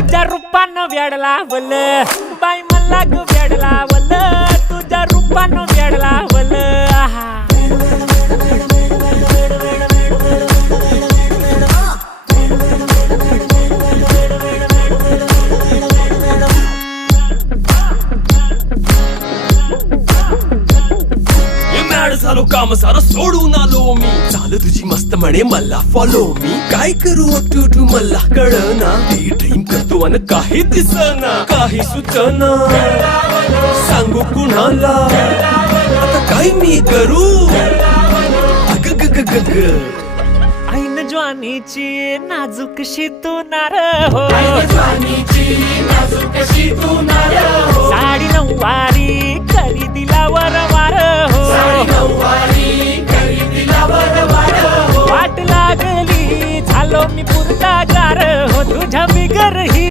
तुझ्या रूपानं वेड लावल बाई मला ग वेड लावल तुझ्या रूपानं वेड लावल झालो काम सारं सोडून आलो मी चाल तुझी मस्त म्हणे मला फॉलो मी काय करू टू मला कळना ती ड्रीम करतो अन काही दिसना काही सुचना सांगू कुणाला आता काय मी करू अग ग ग ग ग ऐन ज्वानीची नाजूकशी तू नार हो साडी नऊवारी करी दिला वरवार हो वाट लागली झालो मी पुरता गार हो तुझ्या बिगर ही